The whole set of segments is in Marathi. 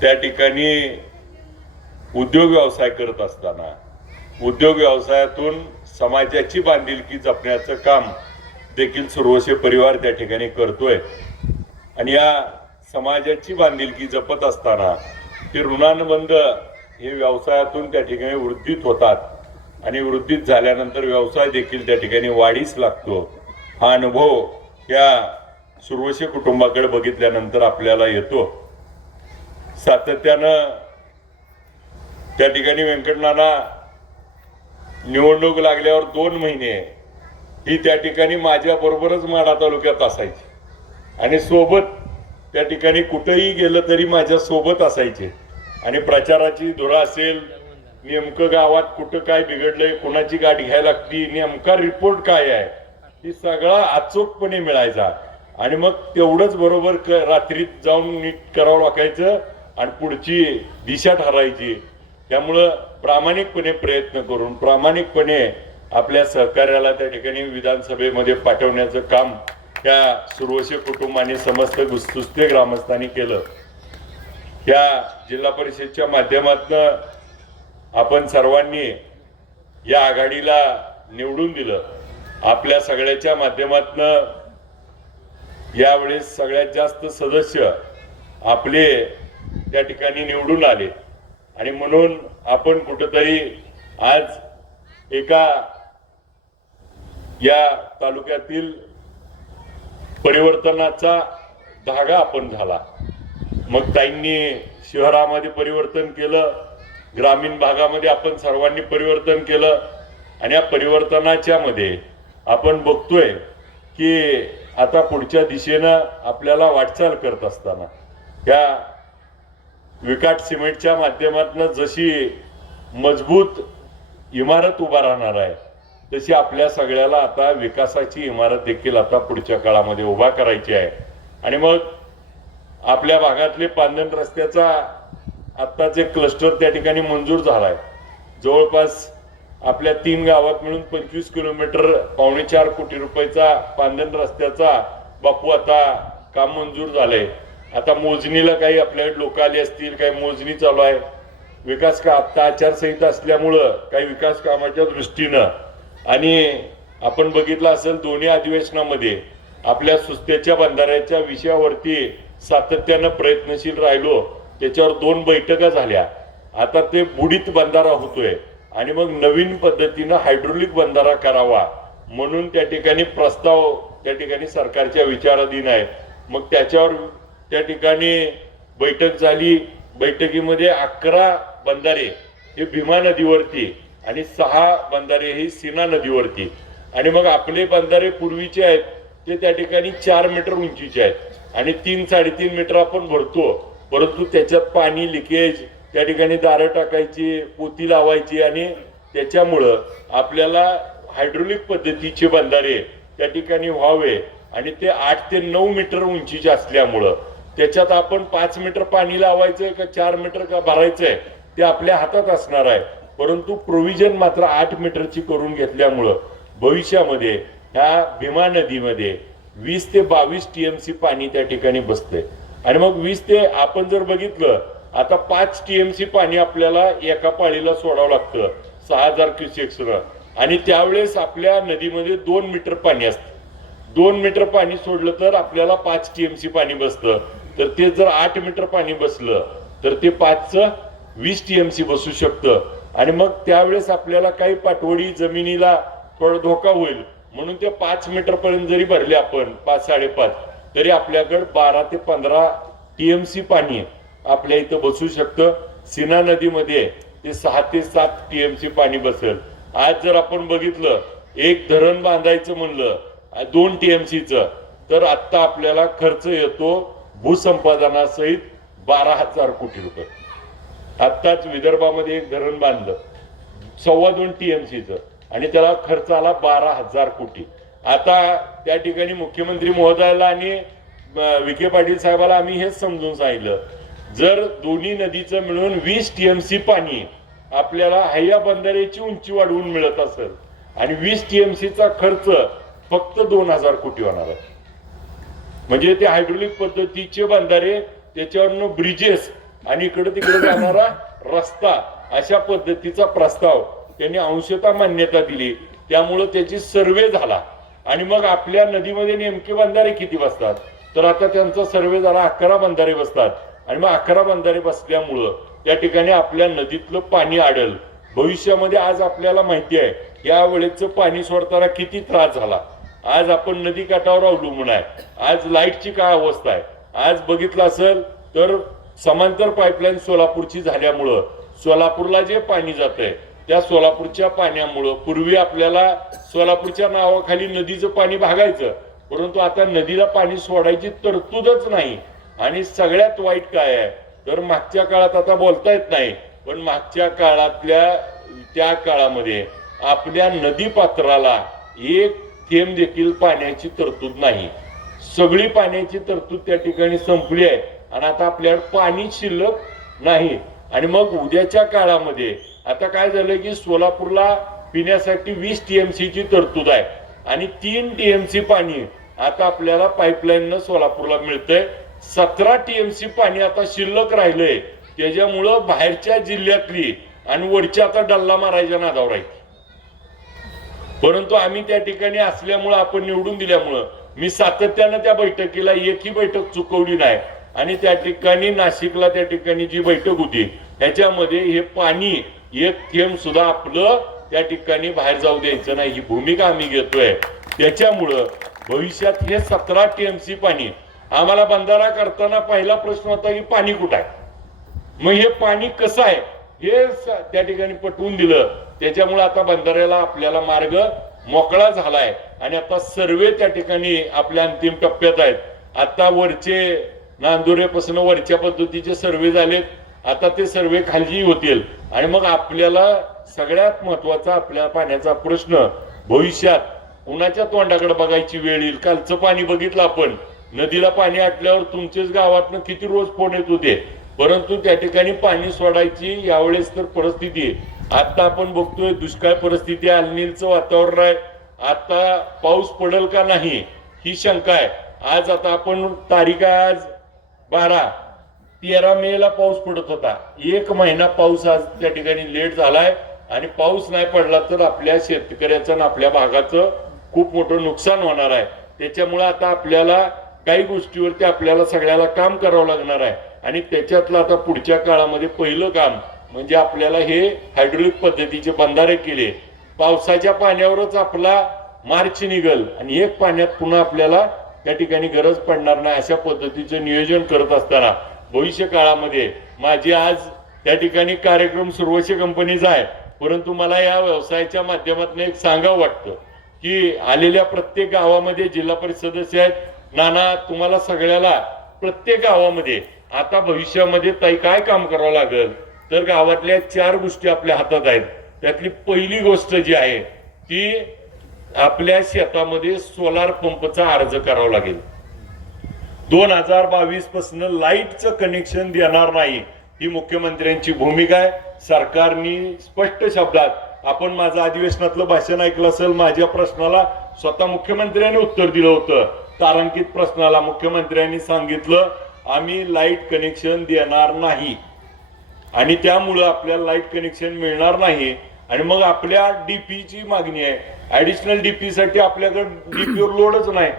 त्या ठिकाणी उद्योग व्यवसाय करत असताना उद्योग व्यवसायातून समाजाची बांधिलकी जपण्याचं काम देखील सुरवसे परिवार त्या ठिकाणी करतोय। आणि या समाजाची बांधिलकी जपत असताना ते ऋणानुबंध हे व्यवसायातून त्या ठिकाणी वृद्धीत होतात आणि वृद्धीत झाल्यानंतर व्यवसाय देखील त्या ठिकाणी वाढीस लागतो। हा अनुभव या सुरवसे कुटुंबाकडे बघितल्यानंतर आपल्याला येतो। सातत्यानं त्या ठिकाणी व्यंकटनाना निवडणूक लागल्यावर 2 महिने ही त्या ठिकाणी माझ्या बरोबरच माढा तालुक्यात असायची आणि सोबत त्या ठिकाणी कुठेही गेलं तरी माझ्या सोबत असायचे आणि प्रचाराची धुरा असेल, नेमकं गावात कुठं काय बिघडलंय, कोणाची गाडी घ्यायला लागती, नेमका रिपोर्ट काय आहे, ही सगळा अचूकपणे मिळायचा। आणि मग तेवढंच बरोबर रात्रीत जाऊन नीट करावं लागायचं आणि पुढची दिशा ठरायची। त्यामुळं प्रामाणिकपणे प्रयत्न करून प्रामाणिकपणे आपल्या सहकार्याला त्या ठिकाणी विधानसभेमध्ये पाठवण्याचं काम त्या सुरवसे कुटुंबाने समस्त गुस्तुस्ते ग्रामस्थांनी केलं। या जिल्हा परिषदच्या माध्यमातून आपण सर्वांनी या आघाडीला निवडून दिलं। आपल्या सगळ्याच्या माध्यमातून यावेळेस सगळ्यात जास्त सदस्य आपले त्या ठिकाणी निवडून आले आणि म्हणून आपण कुठेतरी आज एका या तालुक्यातील परिवर्तनाचा धागा आपण झाला। मग ताईंनी शहरामध्ये परिवर्तन केलं, ग्रामीण भागामध्ये आपण सर्वांनी परिवर्तन केलं आणि या परिवर्तनाच्या मध्ये आपण बघतोय की आता पुढच्या दिशेनं आपल्याला वाटचाल करत असताना या विकाट सिमेंटच्या माध्यमातून जशी मजबूत इमारत उभा राहणार आहे तशी आपल्या सगळ्याला आता विकासाची इमारत देखील आता पुढच्या काळामध्ये उभा करायची आहे। आणि मग आपल्या भागातले पांदन रस्त्याचा आत्ताच एक क्लस्टर त्या ठिकाणी मंजूर झालाय। जवळपास आपल्या 3 गावात मिळून 25 किलोमीटर 4.25 कोटी रुपयाचा पांदन रस्त्याचा बापू आता काम मंजूर झालंय। आता मोजणीला काही आपल्याकडे लोक आले असतील, काही मोजणी चालू आहे। विकास का आता आचारसंहिता असल्यामुळं काही विकास कामाच्या दृष्टीनं आणि आपण बघितलं असेल दोन्ही अधिवेशनामध्ये आपल्या सुस्त्याच्या बंधाऱ्याच्या विषयावरती सातत्यानं प्रयत्नशील राहिलो। त्याच्यावर 2 बैठका झाल्या। आता ते बुडीत बंधारा होतोय आणि मग नवीन पद्धतीनं हायड्रोलिक बंधारा करावा म्हणून त्या ठिकाणी प्रस्ताव त्या ठिकाणी सरकारच्या विचाराधीन आहे। मग त्याच्यावर त्या ठिकाणी बैठक झाली। बैठकीमध्ये 11 बंधारे हे भीमा नदीवरती आणि 6 बंधारे ही सीना नदीवरती आणि मग आपले बंधारे पूर्वीचे आहेत ते त्या ठिकाणी 4 मीटर उंचीचे आहेत आणि 3-3.5 मीटर आपण भरतो, परंतु त्याच्यात पाणी लिकेज त्या ठिकाणी दारं टाकायची, पोती लावायची आणि त्याच्यामुळं आपल्याला हायड्रोलिक पद्धतीचे बंधारे त्या ठिकाणी व्हावे आणि ते 8 ते 9 मीटर उंचीचे असल्यामुळं त्याच्यात आपण 5 मीटर पाणी लावायचंय का 4 मीटर का भरायचंय ते आपल्या हातात असणार आहे। परंतु प्रोव्हिजन मात्र 8 मीटरची करून घेतल्यामुळं भविष्यामध्ये ह्या भीमा नदीमध्ये 20 ते 22 TMC पाणी त्या ठिकाणी बसते आणि मग 20 ते आपण जर बघितलं आता 5 TMC पाणी आपल्याला एका पाळीला सोडावं लागतं 6000 क्युसेक्सनं आणि त्यावेळेस आपल्या नदीमध्ये 2 मीटर पाणी असतं। 2 मीटर पाणी सोडलं तर आपल्याला 5 TMC पाणी बसतं, तर ते जर 8 मीटर पाणी बसलं तर ते 5चं 20 TMC बसू शकतं आणि मग त्यावेळेस आपल्याला काही पाटवडी जमिनीला थोडा धोका होईल म्हणून ते 5 मीटर पर्यंत जरी भरले आपण 5-5.5 तरी आपल्याकडे 12 ते 15 TMC पाणी आपल्या इथं बसू शकतं। सीना नदीमध्ये ते 6 ते 7 TMC पाणी बसेल। आज जर आपण बघितलं एक धरण बांधायचं म्हणलं 2 TMCचं तर आता आपल्याला खर्च येतो भूसंपादनासहित 12,000 कोटी रुपये। आत्ताच विदर्भामध्ये एक धरण बांधलं 2.25 TMCचं आणि त्याला खर्च आला 12,000 कोटी। आता त्या ठिकाणी मुख्यमंत्री महोदयाला आणि विखे पाटील साहेबाला आम्ही हेच समजून सांगितलं, जर दोन्ही नदीचं मिळून 20 TMC पाणी आपल्याला हया बंधाऱ्याची उंची वाढवून मिळत असेल आणि 20 TMCचा खर्च फक्त 2,000 कोटी होणार आहे। म्हणजे ते हायड्रोलिक पद्धतीचे बंधारे त्याच्यावरनं ब्रिजेस आणि इकडे तिकडे जाणारा रस्ता अशा पद्धतीचा प्रस्ताव त्यांनी अंशतः मान्यता दिली. त्यामुळं त्याची सर्वे झाला आणि मग आपल्या नदीमध्ये नेमके बंधारे किती बसतात तर आता त्यांचा सर्वे झाला 11 बंधारे बसतात आणि मग 11 बंधारे बसल्यामुळं त्या ठिकाणी आपल्या नदीतलं पाणी आढळ. भविष्यामध्ये आज आपल्याला माहिती आहे या वेळेचं पाणी सोडताना किती त्रास झाला. आज आपण नदी काठावर अवलंबून आहे. आज लाईटची काय अवस्था आहे. आज बघितलं असेल तर समांतर पाईपलाईन सोलापूरची झाल्यामुळं सोलापूरला जे पाणी जातंय त्या सोलापूरच्या पाण्यामुळं पूर्वी आपल्याला सोलापूरच्या नावाखाली नदीचं पाणी भागायचं, परंतु आता नदीला पाणी सोडायची तरतूदच नाही. आणि सगळ्यात वाईट काय आहे तर मागच्या काळात आता बोलता येत नाही पण मागच्या काळातल्या त्या काळामध्ये आपल्या नदी पात्राला एक थेंब देखील पाण्याची तरतूद नाही. सगळी पाण्याची तरतूद त्या ठिकाणी संपली आहे आणि आता आपल्याकडे पाणी शिल्लक नाही. आणि मग उद्याच्या काळामध्ये आता काय झालं की सोलापूरला पिण्यासाठी 20 TMC ची तरतूद आहे आणि 3 TMC पाणी आता आपल्याला पाईपलाईननं सोलापूरला मिळतंय. 17 TMC पाणी आता शिल्लक राहिलंय. त्याच्यामुळं बाहेरच्या जिल्ह्यातली आणि वरच्या आता डल्ला मारायच्या नादावर आहे. परंतु आम्ही त्या ठिकाणी असल्यामुळं आपण निवडून दिल्यामुळं मी सातत्यानं त्या बैठकीला एकही बैठक चुकवली नाही आणि त्या ठिकाणी नाशिकला त्या ठिकाणी जी बैठक होती त्याच्यामध्ये हे पाणी एक थेंब सुद्धा आपलं त्या ठिकाणी बाहेर जाऊ द्यायचं नाही ही भूमिका आम्ही घेतोय. त्याच्यामुळं भविष्यात हे 17 TMC पाणी आम्हाला बंधारा करताना पहिला प्रश्न होता की पाणी कुठं आहे, मग हे पाणी कसं आहे हे त्या ठिकाणी पटवून दिलं. त्याच्यामुळे आता बंधाऱ्याला आपल्याला मार्ग मोकळा झालाय आणि आता सर्वे त्या ठिकाणी आपल्या अंतिम टप्प्यात आहेत. आता वरचे नांदुरेपासून वरच्या पद्धतीचे सर्वे झालेत. आता ते सर्वे खाली होतील आणि मग आपल्याला सगळ्यात महत्वाचा आपल्या पाण्याचा प्रश्न भविष्यात कुणाच्या तोंडाकडे बघायची वेळ येईल. कालचं पाणी बघितलं आपण, नदीला पाणी आटल्यावर तुमच्याच गावातनं किती रोज फोन येत होते, परंतु त्या ठिकाणी पाणी सोडायची यावेळेस तर परिस्थिती आता आपण बघतोय दुष्काळ परिस्थिती, अल्निलचं वातावरण आहे. आता पाऊस पडेल का नाही ही शंका आहे. आज आता आपण तारीख आज 13 मेला पाऊस पडत होता. 1 महिना पाऊस आज त्या ठिकाणी लेट झालाय आणि पाऊस नाही पडला तर आपल्या शेतकऱ्याचं आणि आपल्या भागाचं खूप मोठं नुकसान होणार आहे. त्याच्यामुळे आता आपल्याला काही गोष्टीवरती आपल्याला सगळ्याला काम करावं लागणार आहे आणि त्याच्यातलं आता पुढच्या काळामध्ये पहिलं काम म्हणजे आपल्याला हे हायड्रोलिक पद्धतीचे बंधारे केले. पावसाच्या पाण्यावरच आपला मार्च निघल आणि एक पाण्यात पुन्हा आपल्याला त्या ठिकाणी गरज पडणार नाही अशा पद्धतीचं नियोजन करत असताना भविष्य काळामध्ये माझी आज त्या ठिकाणी कार्यक्रम सर्वोच्च कंपनीचा आहे, परंतु मला या व्यवसायाच्या माध्यमातून एक सांगावं वाटतं की आलेल्या प्रत्येक गावामध्ये जिल्हा परिषद सदस्य आहेत. नाना तुम्हाला सगळ्याला प्रत्येक गावामध्ये आता भविष्यामध्ये ताई काय काम करावं लागेल तर गावातल्या 4 गोष्टी आपल्या हातात आहेत. त्यातली पहिली गोष्ट जी आहे ती आपल्या शेतामध्ये सोलार पंपचा अर्ज करावा लागेल. 2022 पासून लाईटचं कनेक्शन देणार नाही ही मुख्यमंत्र्यांची भूमिका आहे. सरकारने स्पष्ट शब्दात आपण माझं अधिवेशनातलं भाषण ऐकलं असेल, माझ्या प्रश्नाला स्वतः मुख्यमंत्र्यांनी उत्तर दिलं होतं. तारांकित प्रश्नाला मुख्यमंत्र्यांनी सांगितलं आम्ही लाईट कनेक्शन देणार नाही आणि त्यामुळं आपल्याला लाईट कनेक्शन मिळणार नाही. आणि मग आपल्या डीपीची मागणी आहे. ऍडिशनल डीपी साठी आपल्याकडे डीपीवर लोडच नाही.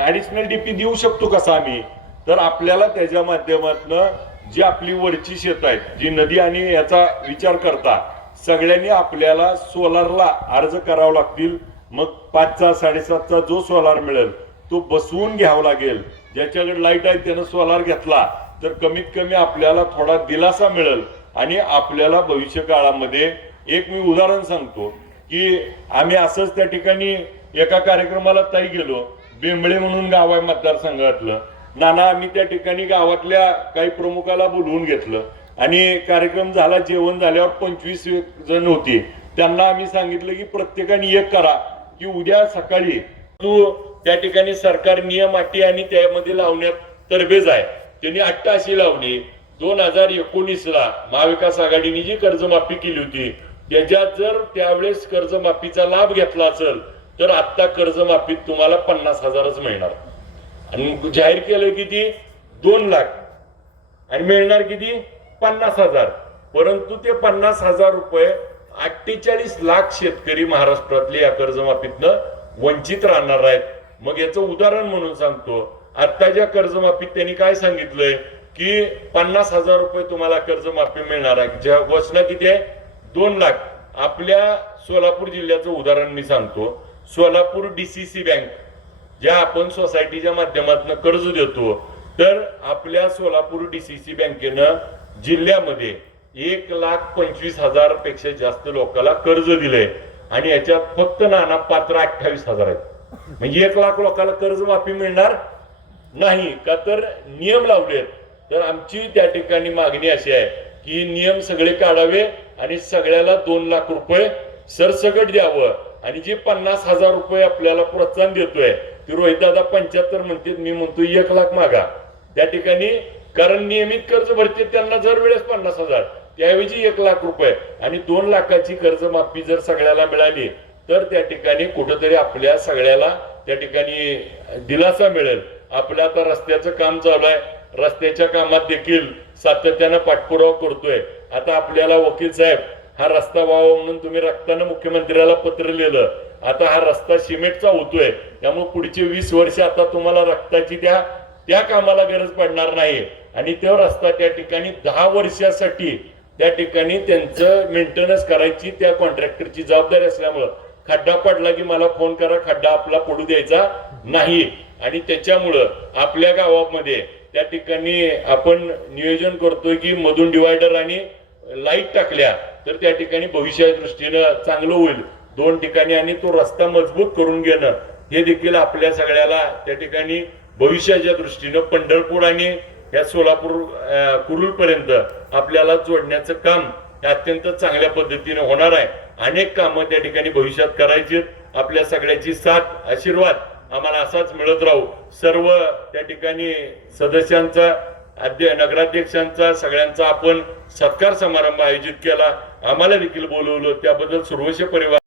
ऍडिशनल डीपी देऊ शकतो कसा आम्ही तर आपल्याला त्याच्या माध्यमातून जी आपली वरची शेत आहेत जी नदी आणि याचा विचार करता सगळ्यांनी आपल्याला सोलारला अर्ज करावा लागतील. मग 5चा 7.5चा जो सोलार मिळेल तो बसवून घ्यावा लागेल. ज्याच्याकडे लाईट आहे त्यानं सोलार घेतला तर कमीत कमी आपल्याला थोडा दिलासा मिळेल आणि आपल्याला भविष्य काळामध्ये एक मी उदाहरण सांगतो की आम्ही असंच त्या ठिकाणी एका कार्यक्रमाला ताई गेलो. बेंबळे म्हणून गाव आहे मतदारसंघातलं. नाना आम्ही त्या ठिकाणी गावातल्या काही प्रमुखाला बोलवून घेतलं आणि कार्यक्रम झाला. जेवण झाल्यावर 25 जण होते. त्यांना आम्ही सांगितलं की प्रत्येकाने एक करा की उद्या सकाळी तू त्या ठिकाणी सरकार नियम अटी आणि त्यामध्ये लावण्यात तरबेज आहे. त्यांनी अट्ट अशी लावली 2019ला महाविकास आघाडीने जी कर्जमाफी केली होती त्याच्यात जर त्यावेळेस कर्जमाफीचा लाभ घेतला असेल तर आता कर्जमाफीत तुम्हाला 50,000च मिळणार आणि जाहीर केलं किती 2 लाख आणि मिळणार किती 50,000, परंतु ते 50,000 रुपये 48 लाख शेतकरी महाराष्ट्रातले या कर्जमाफीतनं वंचित राहणार आहेत. मग याचं उदाहरण म्हणून सांगतो, आत्ताच्या कर्जमाफीत त्यांनी काय सांगितलंय की 50,000 रुपये तुम्हाला कर्जमाफी मिळणार आहे, ज्या घोषणा किती आहे 2 लाख. आपल्या सोलापूर जिल्ह्याचं उदाहरण मी सांगतो. सोलापूर DCC बँक, ज्या आपण सोसायटीच्या माध्यमातून कर्ज देतो, तर आपल्या सोलापूर DCC बँकेनं जिल्ह्यामध्ये 1,25,000 पेक्षा जास्त लोकांना कर्ज दिलंय आणि याच्यात फक्त नाना पात्र 28,000 आहेत. म्हणजे 1 लाख लोकांना कर्जमाफी मिळणार नाही का, तर नियम लावलेत. तर आमची त्या ठिकाणी मागणी अशी आहे की नियम सगळे काढावे आणि सगळ्याला 2 लाख रुपये सरसकट द्यावं. आणि जे 50,000 रुपये आपल्याला प्रोत्साहन देतोय ते रोहितदादा 75 म्हणतात, मी म्हणतो 1 लाख मागा त्या ठिकाणी. कारण नियमित कर्ज भरते त्यांना जर वेळेस 50,000, त्याऐवजी 1 लाख रुपये आणि 2 लाखाची कर्जमाफी जर सगळ्याला मिळाली तर त्या ठिकाणी कुठंतरी आपल्या सगळ्याला त्या ठिकाणी दिलासा मिळेल. आपलं आता रस्त्याचं काम चालू आहे, रस्त्याच्या कामात देखील सातत्यानं पाठपुरावा करतोय. आता आपल्याला वकील साहेब हा रस्ता व्हावा म्हणून तुम्ही रक्तानं मुख्यमंत्र्याला पत्र लिहिलं. आता हा रस्ता सिमेंटचा होतोय, त्यामुळे पुढची 20 वर्ष आता तुम्हाला रक्ताची त्या कामाला गरज पडणार नाही. आणि तो रस्ता त्या ठिकाणी 10 वर्षासाठी त्या ठिकाणी त्यांचं मेंटेनन्स करायची त्या कॉन्ट्रॅक्टरची जबाबदारी असल्यामुळं खड्डा पडला की मला फोन करा, खड्डा आपला पडू द्यायचा नाही. आणि त्याच्यामुळं आपल्या गावामध्ये त्या ठिकाणी आपण नियोजन करतोय की मधून डिवायडर आणि लाईट टाकल्या तर त्या ठिकाणी भविष्याच्या दृष्टीनं चांगलं होईल 2 ठिकाणी. आणि तो रस्ता मजबूत करून घेणं हे देखील आपल्या सगळ्याला त्या ठिकाणी भविष्याच्या दृष्टीनं पंढरपूर आणि या सोलापूर कुरुल पर्यंत आपल्याला जोडण्याचं काम अत्यंत चांगल्या पद्धतीने होणार आहे. अनेक कामं त्या ठिकाणी भविष्यात करायची. आपल्या सगळ्याची साथ आशीर्वाद आम्हाला असाच मिळत राहू. सर्व त्या ठिकाणी सदस्यांचा नगराध्यक्षांचा सगळ्यांचा आपण सत्कार समारंभ आयोजित केला, आम्हाला देखील बोलवलं, त्याबद्दल सर्वस्व परिवार